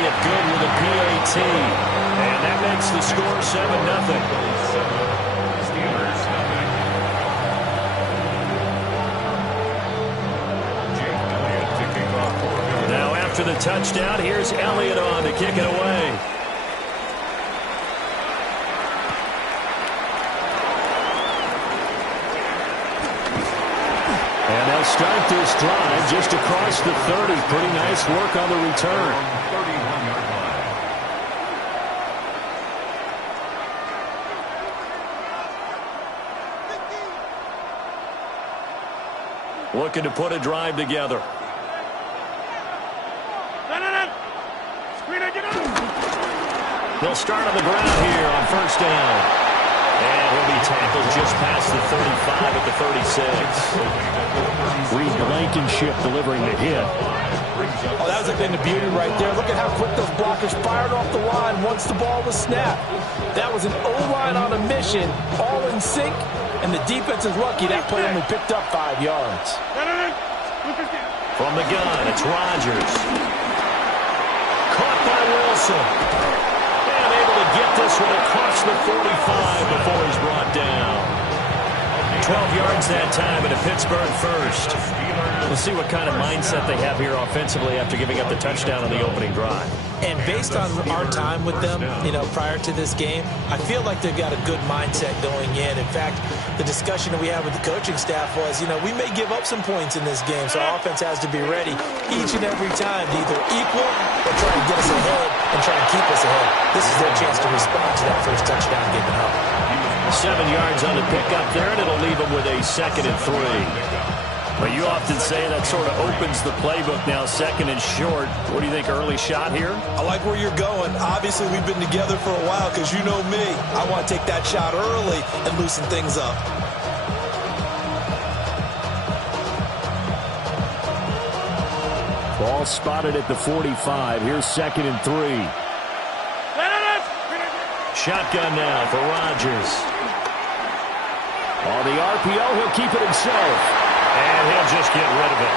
Elliott good with a PAT. And that makes the score 7-0. Now after the touchdown, here's Elliott on to kick it away. And they'll start this drive just across the 30. Pretty nice work on the return. Looking to put a drive together. They'll start on the ground here on first down. And he'll be tackled just past the 35 at the 36. Reed Blankenship delivering the hit. Oh, that was a thing of beauty right there. Look at how quick those blockers fired off the line once the ball was snapped. That was an O-line on a mission, all in sync, and the defense is lucky that play only picked up 5 yards. From the gun, it's Rodgers. Caught by Wilson. And able to get this one across the 45 before he's brought down. 12 yards that time and a Pittsburgh first. We'll see what kind of mindset they have here offensively after giving up the touchdown on the opening drive. And based on our time with them, prior to this game, I feel like they've got a good mindset going in. In fact, the discussion that we had with the coaching staff was, we may give up some points in this game, so our offense has to be ready each and every time to either equal or try to get us ahead and try to keep us ahead. This is their chance to respond to that first touchdown given up. 7 yards on the pickup there, and it'll leave them with a 2nd and 3. But you often say that sort of opens the playbook now, 2nd and short. What do you think, early shot here? I like where you're going. Obviously, we've been together for a while because you know me. I want to take that shot early and loosen things up. Ball spotted at the 45. Here's 2nd and 3. Shotgun now for Rodgers. On the RPO, he'll keep it himself. And he'll just get rid of it.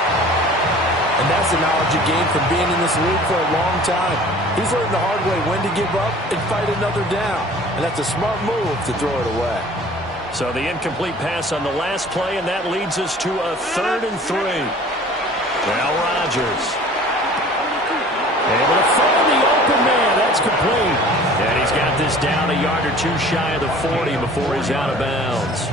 And that's the knowledge you gain from being in this league for a long time. He's learned the hard way when to give up and fight another down. And that's a smart move to throw it away. So the incomplete pass on the last play, and that leads us to a 3rd and 3. Now Rodgers. Able to find the open man. That's complete. And he's got this down a yard or two shy of the 40 before he's out of bounds.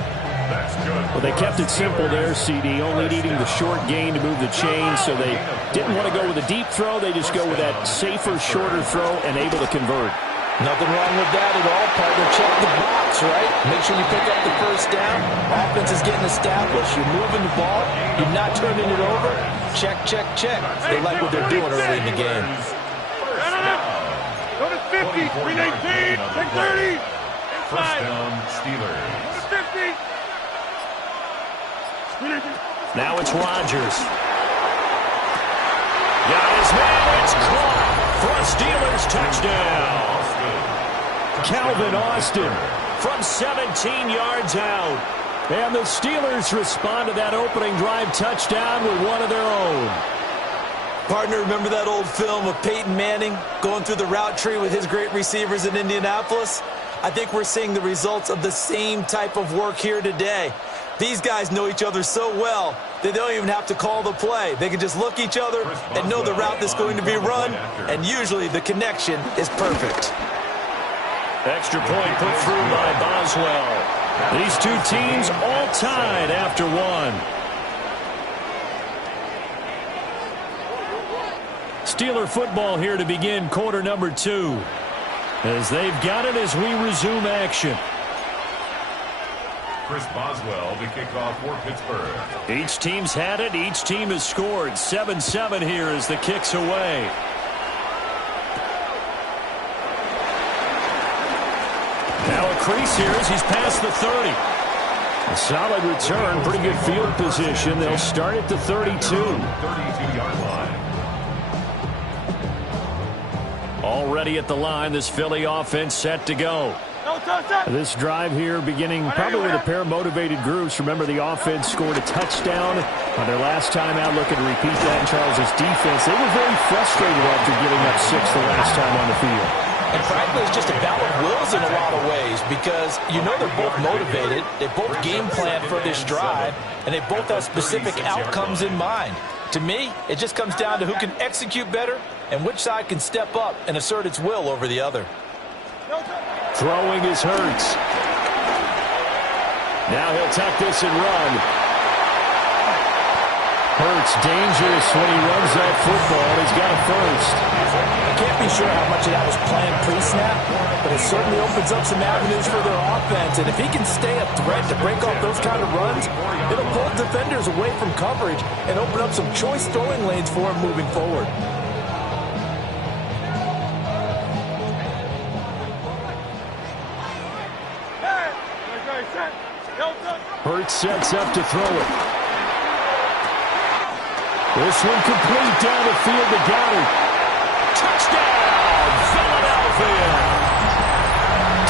Well, they kept it simple there, CD, only needing the short gain to move the chain, so they didn't want to go with a deep throw. They just go with that safer, shorter throw and able to convert. Nothing wrong with that at all, partner. Check the box, right? Make sure you pick up the first down. Offense is getting established. You're moving the ball. You're not turning it over. Check, check, check. They like what they're doing early in the game. Go to 50, 319, 630. First down, Steelers. Go to 50. Now it's Rodgers. Got his man. It's caught for a Steelers touchdown. Calvin Austin from 17 yards out. And the Steelers respond to that opening drive touchdown with one of their own. Partner, remember that old film of Peyton Manning going through the route tree with his great receivers in Indianapolis? I think we're seeing the results of the same type of work here today. These guys know each other so well that they don't even have to call the play. They can just look each other and know the route that's going to be run, and usually the connection is perfect. Extra point put through by Boswell. These two teams all tied after one. Steeler football here to begin quarter number 2. As they've got it as we resume action. Chris Boswell to kick off for Pittsburgh. Each team's had it. Each team has scored. 7-7 here as the kick's away. Now a crease here as he's past the 30. A solid return. Pretty good field position. They'll start at the 32. 32-yard line. Already at the line, this Philly offense set to go. This drive here beginning probably with a pair of motivated groups. Remember, the offense scored a touchdown On their last time out, looking to repeat that in Charles' defense, they were very frustrated after giving up 6 the last time on the field. And frankly, it's just a battle of wills in a lot of ways because you know they're both motivated, they both game plan for this drive, and they both have specific outcomes in mind. To me, it just comes down to who can execute better and which side can step up and assert its will over the other. Throwing is Hurts. Now he'll tuck this and run. Hurts dangerous when he runs that football, and he's got a first. I can't be sure how much of that was planned pre-snap, but it certainly opens up some avenues for their offense. And if he can stay a threat to break off those kind of runs, it'll pull defenders away from coverage and open up some choice throwing lanes for him moving forward. Hurts sets up to throw it. This one complete down the field to Goddard. Touchdown, Philadelphia.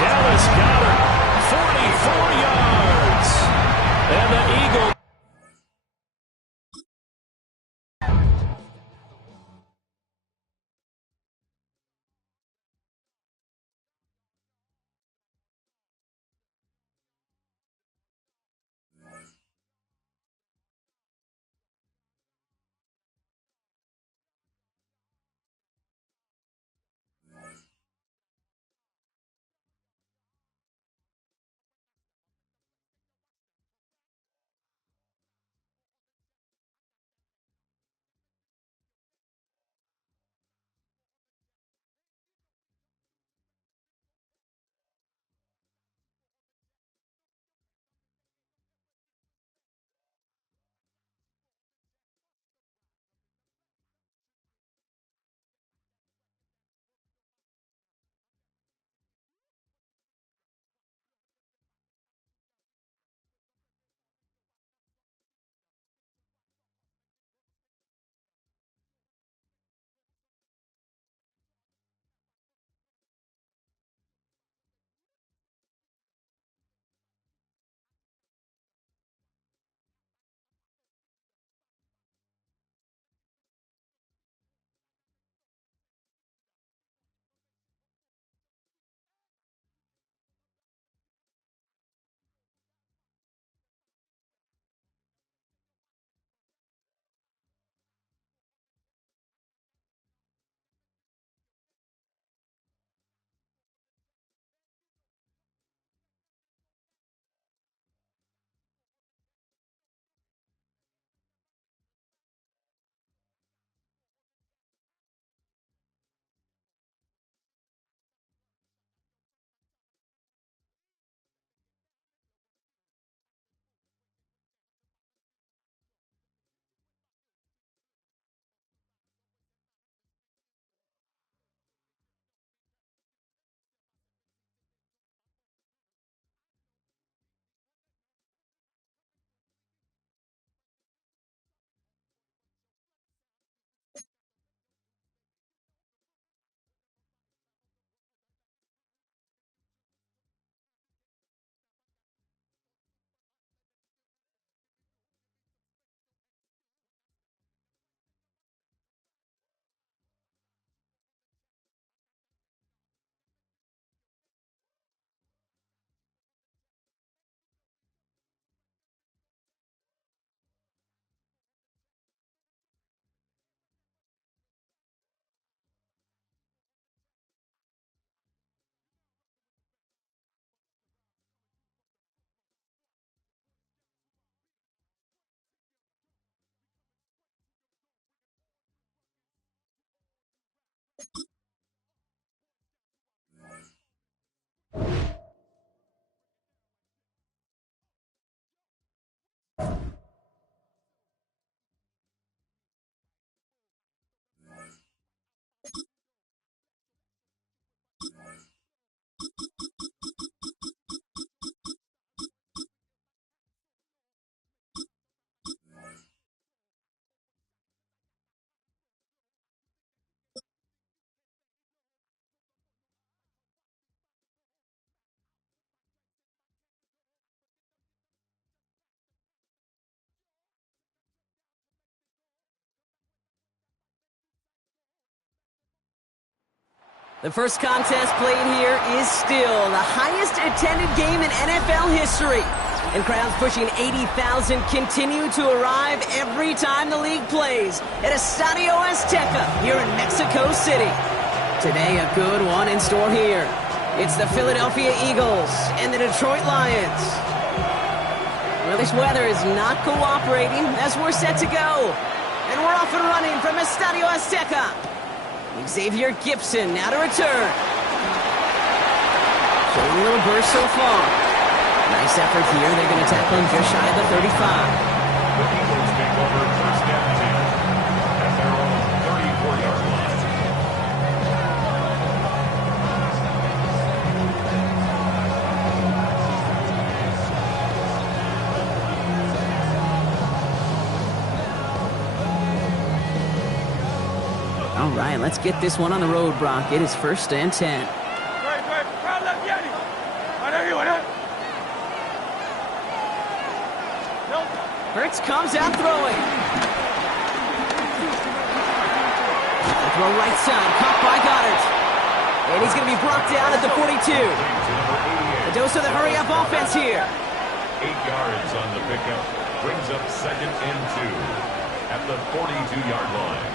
Dallas Goedert, 44 yards. And the Eagles. The first contest played here is still the highest attended game in NFL history. And crowds pushing 80,000 continue to arrive every time the league plays at Estadio Azteca here in Mexico City. Today, a good one in store here. It's the Philadelphia Eagles and the Detroit Lions. Well, this weather is not cooperating as we're set to go. And we're off and running from Estadio Azteca. Xavier Gipson now to return. Showing a little burst so far. Nice effort here. They're going to tackle him just shy of the 35. The Eagles take over first down 10 at their own 34-yard line. All right, let's get this one on the road, Brock. It is first and 10. Hurts comes out throwing. Throw right side, caught by Goddard. And he's going to be brought down at the 42. A dose of the hurry-up offense here. 8 yards on the pickup. Brings up second and 2 at the 42-yard line.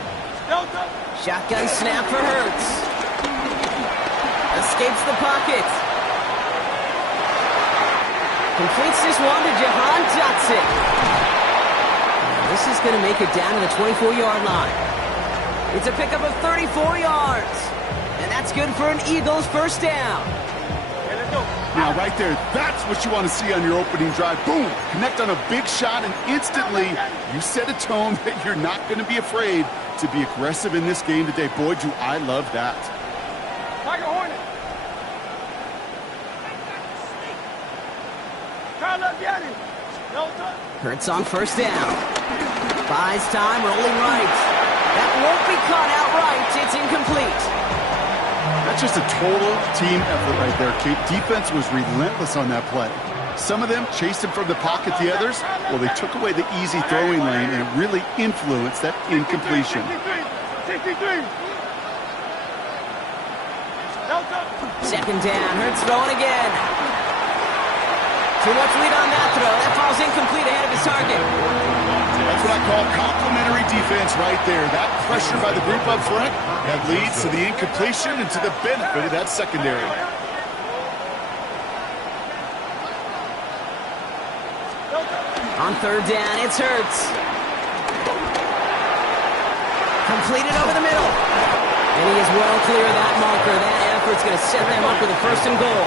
Shotgun snap for Hurts. Escapes the pocket. Completes this one to Jahan Dotson. This is going to make it down to the 24-yard line. It's a pickup of 34 yards. And that's good for an Eagles first down. Now, right there, that's what you want to see on your opening drive. Boom! Connect on a big shot, and instantly you set a tone that you're not going to be afraid to be aggressive in this game today. Boy, do I love that. Tiger Hornet. Hurts on first down. Buys time, rolling right. That won't be caught outright. It's incomplete. That's just a total team effort right there, Kate. Defense was relentless on that play. Some of them chased him from the pocket. The others, well, they took away the easy throwing lane, and it really influenced that incompletion. 63. Second down. Hurts throwing again. Too much lead on that throw. That falls incomplete ahead of his target. That's what I call complementary defense right there. That pressure by the group up front, that leads to the incompletion and to the benefit of that secondary. On third down, it's Hurts. Completed over the middle. And he is well clear of that marker. That effort's going to set them up with a first and goal.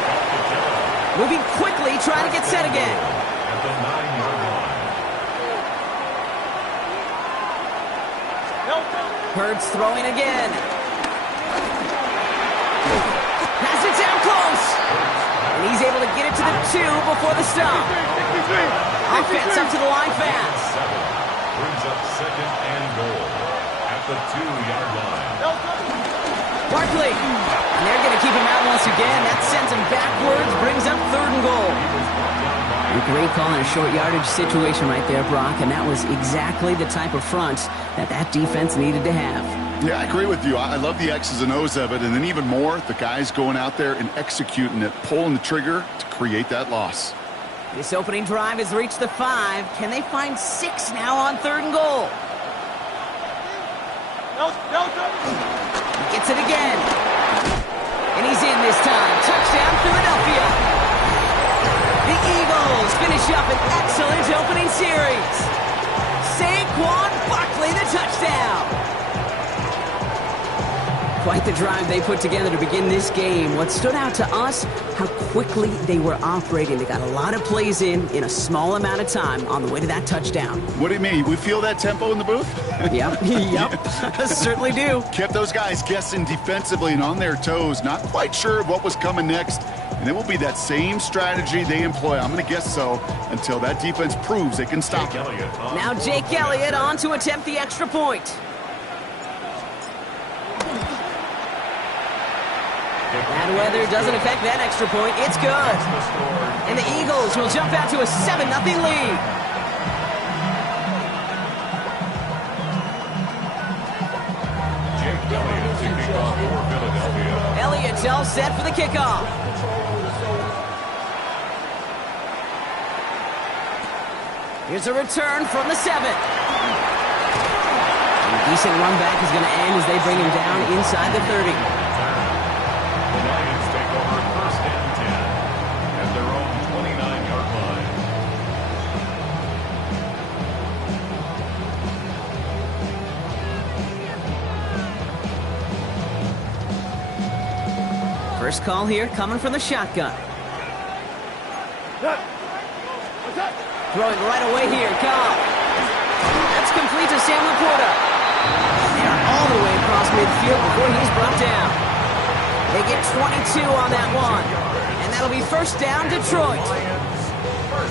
Moving quickly, trying to get set again. At the 9-yard line. Hurts throwing again. Has it down close. And he's able to get it to the 2 before the stop. Offense up to the line fast. Brings up second and goal at the 2-yard line. Barkley. And they're going to keep him out once again. That sends him backwards, brings up third and goal. A great call in a short yardage situation right there, Brock, and that was exactly the type of front that defense needed to have. Yeah, I agree with you. I love the X's and O's of it, and then even more, the guys going out there and executing it, pulling the trigger to create that loss. This opening drive has reached the 5. Can they find 6 now on third and goal? He gets it again. And he's in this time. Touchdown, Philadelphia. The Eagles finish up an excellent opening series. Saquon Barkley, the touchdown. Quite the drive they put together to begin this game. What stood out to us, how quickly they were operating. They got a lot of plays in a small amount of time on the way to that touchdown. What do you mean? We feel that tempo in the booth? Yep. Certainly do. Kept those guys guessing defensively and on their toes, not quite sure what was coming next. And it will be that same strategy they employ, I'm going to guess so, until that defense proves they can stop it. Now Jake Elliott on to attempt the extra point. Bad weather doesn't affect that extra point. It's good. And the Eagles will jump out to a 7-0 lead. Jake Elliott to kick off for Philadelphia. It's all set for the kickoff. Here's a return from the 7. A decent run back is going to end as they bring him down inside the 30. The Lions take over 1st and 10 at their own 29-yard line. First call here coming from the shotgun. Throwing right away here, Cobb. That's complete to Sam Laporta. They're all the way across midfield before he's brought down. They get 22 on that one. And that'll be first down, Detroit.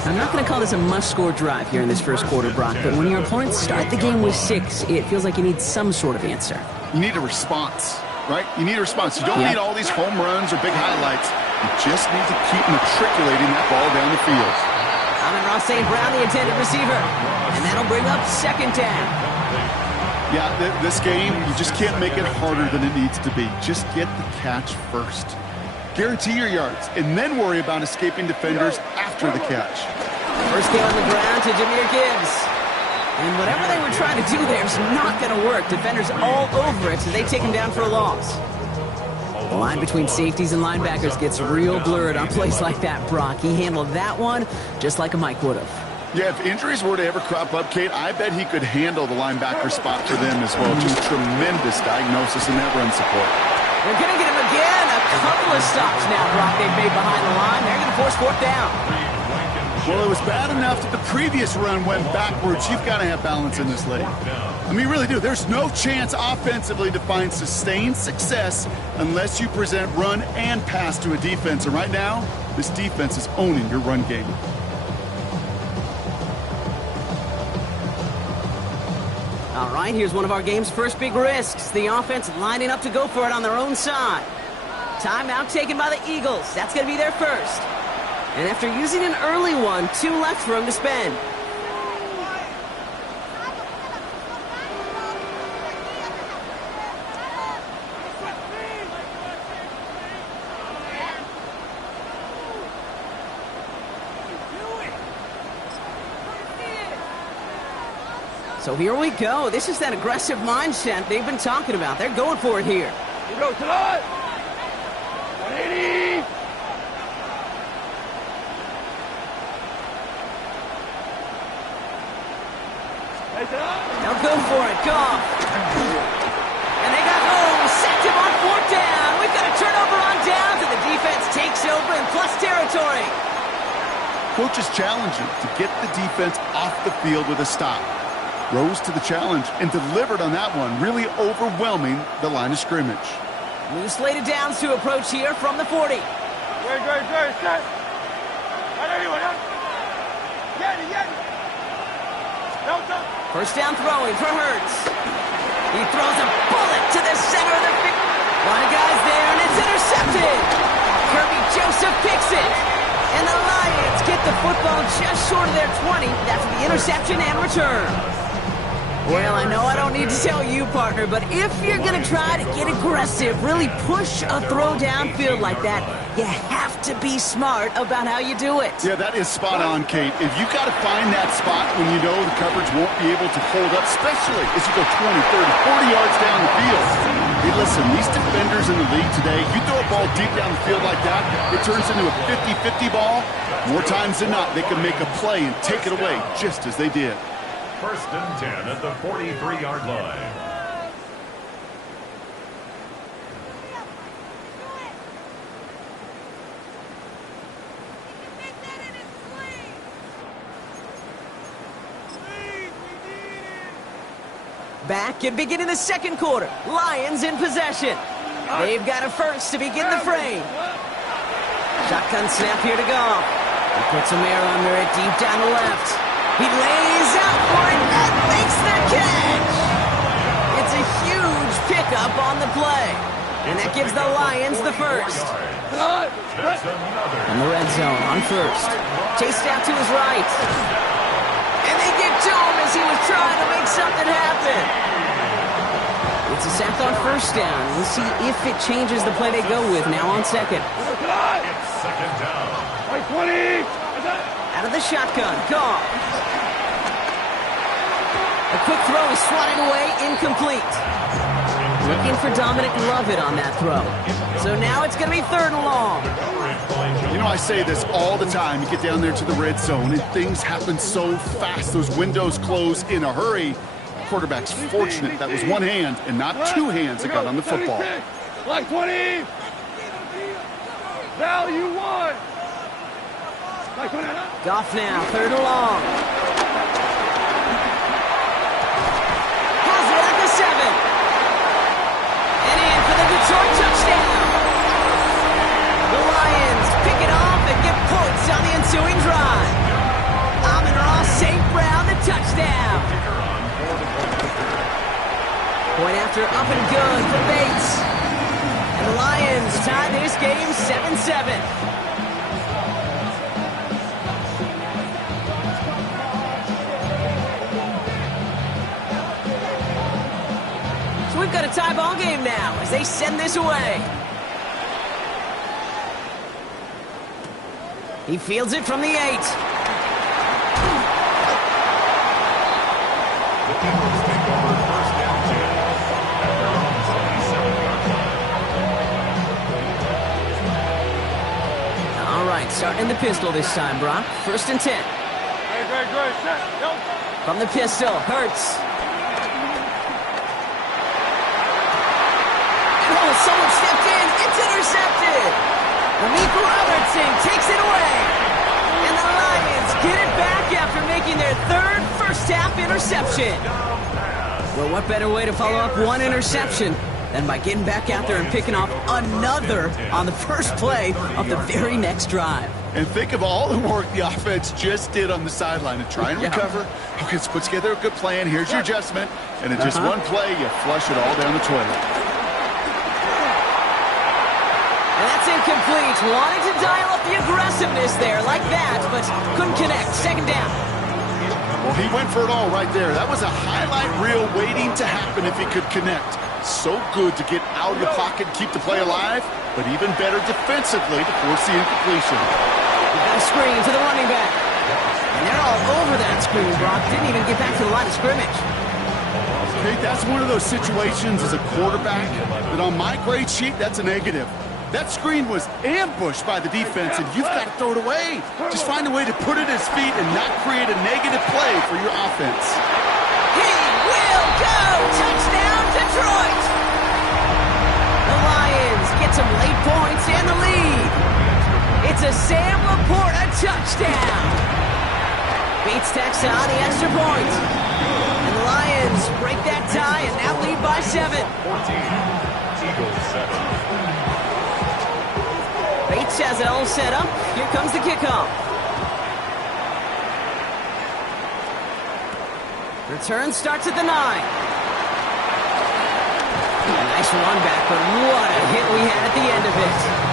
I'm not going to call this a must-score drive here in this first quarter, Brock, but when your opponents start the game with 6, it feels like you need some sort of answer. You need a response, right? You need a response. You don't need all these home runs or big highlights. You just need to keep matriculating that ball down the field. Amon-Ra St. Brown, the intended receiver. And that'll bring up second down. Yeah, this game, you just can't make it harder than it needs to be. Just get the catch first. Guarantee your yards, and then worry about escaping defenders after the catch. First game on the ground to Jahmyr Gibbs. And whatever they were trying to do there is not going to work. Defenders all over it, so they take him down for a loss. The line between safeties and linebackers gets real blurred on plays like that, Brock. He handled that one just like a Mike would have. Yeah, if injuries were to ever crop up, Kate, I bet he could handle the linebacker spot for them as well. Just tremendous diagnosis in that run support. They're going to get him again. A couple of stops now, Brock, they've made behind the line. They're going to force 4th down. Well, it was bad enough that the previous run went backwards. You've got to have balance in this league. I mean, you really do. There's no chance offensively to find sustained success unless you present run and pass to a defense. And right now, this defense is owning your run game. All right, here's one of our game's first big risks. The offense lining up to go for it on their own side. Timeout taken by the Eagles. That's going to be their first. And after using an early one, 2 left for him to spend. So here we go. This is that aggressive mindset they've been talking about. They're going for it here. Here we go, Talon! 180! They'll go for it. Goff. And they got home. Sacked him on 4th down. We've got a turnover on downs, and the defense takes over in plus territory. Coach is challenging to get the defense off the field with a stop. Rose to the challenge and delivered on that one, really overwhelming the line of scrimmage. New slated downs to approach here from the 40. Great, set! First down throwing for Hurts. He throws a bullet to the center of the field. A lot of guys there, and it's intercepted. Kirby Joseph picks it. And the Lions get the football just short of their 20. That's the interception and return. Well, I know I don't need to tell you, partner, but if you're going to try to get aggressive, really push a throw downfield like that, you have to be smart about how you do it. Yeah, that is spot on, Kate. If you got to find that spot when you know the coverage won't be able to hold up, especially as you go 20, 30, 40 yards down the field. Hey, listen, these defenders in the league today, you throw a ball deep down the field like that, it turns into a 50-50 ball. More times than not, they can make a play and take it away just as they did. 1st and 10 at the 43-yard line. Back and beginning the second quarter. Lions in possession. They've got a first to begin the frame. Shotgun snap here to go. He puts some air under it deep down the left. He lays out for it and makes the catch. It's a huge pickup on the play. And that gives the Lions the first. In the red zone on first. Chased out to his right. And they get to him as he was trying to make something happen. It's a sack on first down. We'll see if it changes the play they go with now on second. It's second down. 20. Out of the shotgun. Goff. A quick throw is swatted away. Incomplete. Looking for Dominic Lovett on that throw. So now it's going to be 3rd and long. You know, I say this all the time. You get down there to the red zone, and things happen so fast. Those windows close in a hurry. Quarterback's fortunate that was one hand and not two hands that got on the football. Like 20. Value 1. Like 20. Goff now, 3rd and long. Has it at the 7. And in for the Detroit touchdown. The Lions pick it off and get points on the ensuing drive. Amon-Ra St. Brown, the touchdown. Point after up and good for Bates. And the Lions tie this game 7-7. So we've got a tie ball game now as they send this away. He fields it from the 8. The Eagles take over first down 10 at their own 27-yard line. All right, starting the pistol this time, Brock. 1st and 10. Great. Set. From the pistol, Hurts. And oh, someone stepped in. It's intercepted. Malik Robertson takes it away. And the Lions get it back after making their 3rd first-half interception. Well, what better way to follow up one interception than by getting back out there and picking off another on the first play of the very next drive. And think of all the work the offense just did on the sideline to try and recover. Okay, let's put together a good plan. Here's your adjustment. And in just one play, you flush it all down the toilet. And that's incomplete. Wanted to dial up the aggressiveness there like that, but couldn't connect. 2nd down. Well, he went for it all right there. That was a highlight reel waiting to happen if he could connect. So good to get out of the pocket and keep the play alive, but even better defensively to force the incompletion. We've got a screen to the running back. And they're all over that screen, Brock. Didn't even get back to the line of scrimmage. Okay, that's one of those situations as a quarterback that on my grade sheet, that's a negative. That screen was ambushed by the defense, and you've got to throw it away. Just find a way to put it at his feet and not create a negative play for your offense. He will go! Touchdown, Detroit! The Lions get some late points and the lead. It's a Sam Laporta touchdown. Bates tacks on the extra point. And the Lions break that tie and now lead by 7. 14, Eagles 7. Bates has it all set up. Here comes the kickoff. Return starts at the 9. A nice run back, but what a hit we had at the end of it.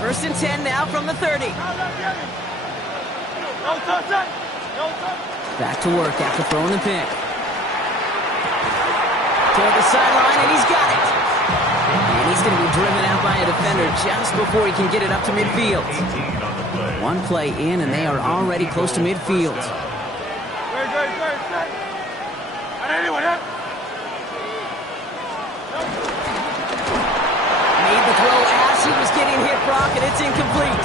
First and 10 now from the 30. Back to work after throwing the pick. Toward the sideline, and he's got it. And he's going to be driven out by a defender just before he can get it up to midfield. One play in, and they are already close to midfield. Made the throw as he was getting hit, Brock, and it's incomplete.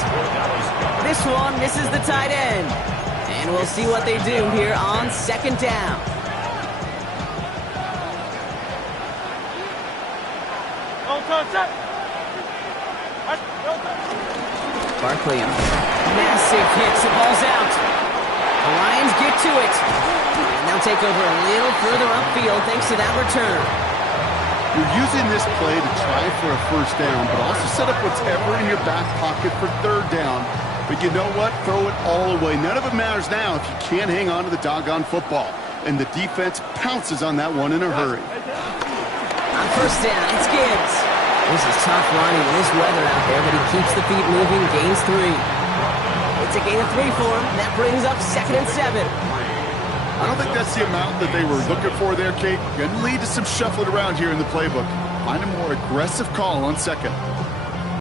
This one misses the tight end. And we'll see what they do here on 2nd down. Barkley on massive hits. The ball's out. The Lions get to it. And they'll take over a little further upfield thanks to that return. You're using this play to try for a first down, but also set up whatever in your back pocket for 3rd down. But you know what? Throw it all away. None of it matters now if you can't hang on to the doggone football. And the defense pounces on that one in a hurry. On first down, it's Gibbs. This is tough running in this weather out there, but he keeps the feet moving, gains 3. It's a gain of 3 for him. That brings up 2nd and 7. I don't think that's the amount that they were looking for there, Kate. Going to lead to some shuffling around here in the playbook. Find a more aggressive call on 2nd.